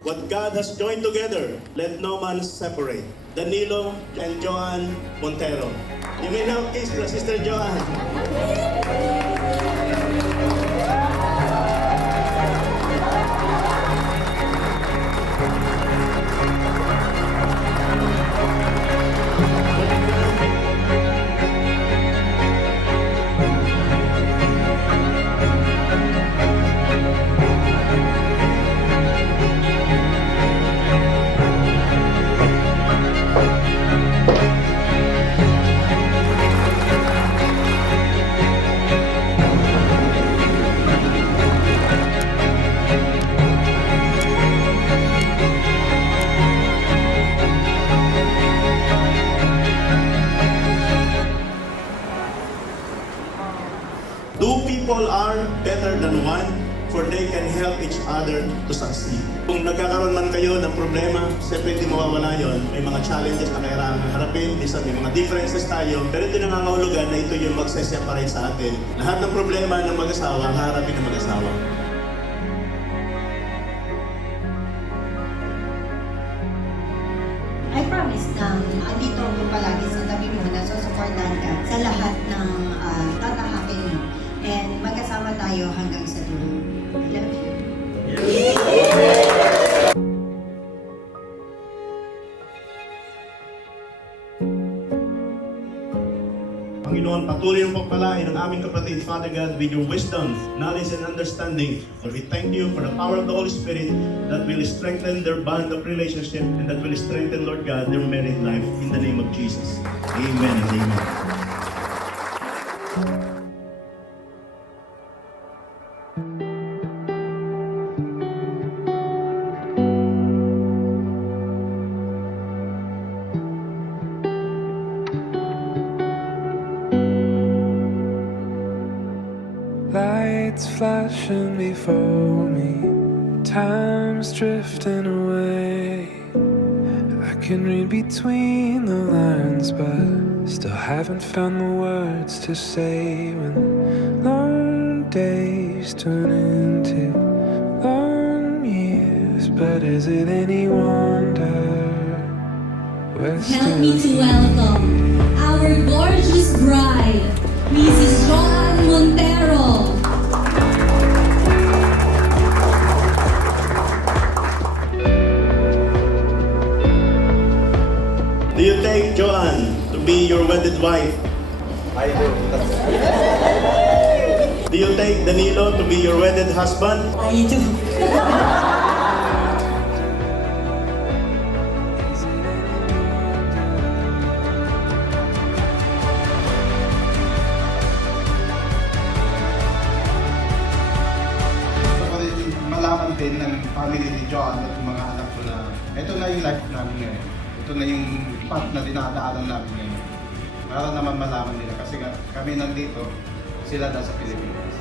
What God has joined together, let no man separate. Danilo and Joan Montero. You may now kiss your Sister Joan. Two people are better than one, for they can help each other to succeed. Kung nagkakaroon man kayo ng problema, siyempre hindi mawawala yon. May mga challenges na kailangan harapin, minsan may mga differences tayo, pero ito nangangahulugan na ito yung magse-separate sa atin. Lahat ng problema ng mag-asawa, harapin ng mag-asawa. I promise na andito ako palagi sa tabi mo na susuportahan ka sa lahat ng tatahakin mo. And magkasama tayo hanggang sa dulo. I love you. Panginoon, patuloy ang pagpalain ng aming kapatid, Father God, with your wisdom, knowledge, and understanding. Lord, we thank you for the power of the Holy Spirit that will strengthen their bond of relationship and that will strengthen, Lord God, their married life. In the name of Jesus. Amen and amen. Lights flashing before me, time's drifting away. I can read between the lines, but still haven't found the words to say when long days turn into long years. But is it any wonder we're Help me to still welcome our gorgeous bride, Mrs. Joan Montero. Do you take Joan to be your wedded wife? I do. Do you take Danilo to be your wedded husband? I do. Gusto ko rin malaman din ng family ni John at yung mga anak ko na ito na yung life namin ngayon. Ito na yung path na dinadaanan namin ngayon. Para naman malaman nila kasi nga kami nandito, sila nasa Pilipinas.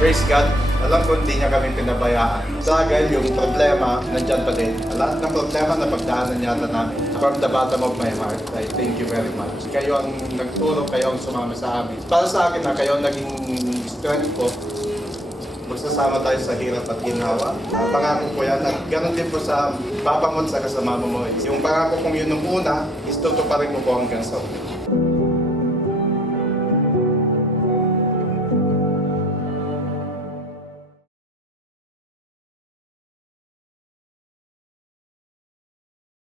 Praise God. Alam ko hindi niya kami pinabayaan. Sa akin, yung problema, nandyan pa din. Lahat ng problema na pagdaanan yata namin. From the bottom of my heart, I thank you very much. Kayo ang nagturo, kayo ang sumama sa amin. Para sa akin na kayo ang naging strength ko. Magsasama tayo sa hirap at ginawa. Pangako ko yan. At ganoon din po sa papa mo at sa kasama mo. Yung pangako kong yun nung una, is tutuparin mo po hanggang sa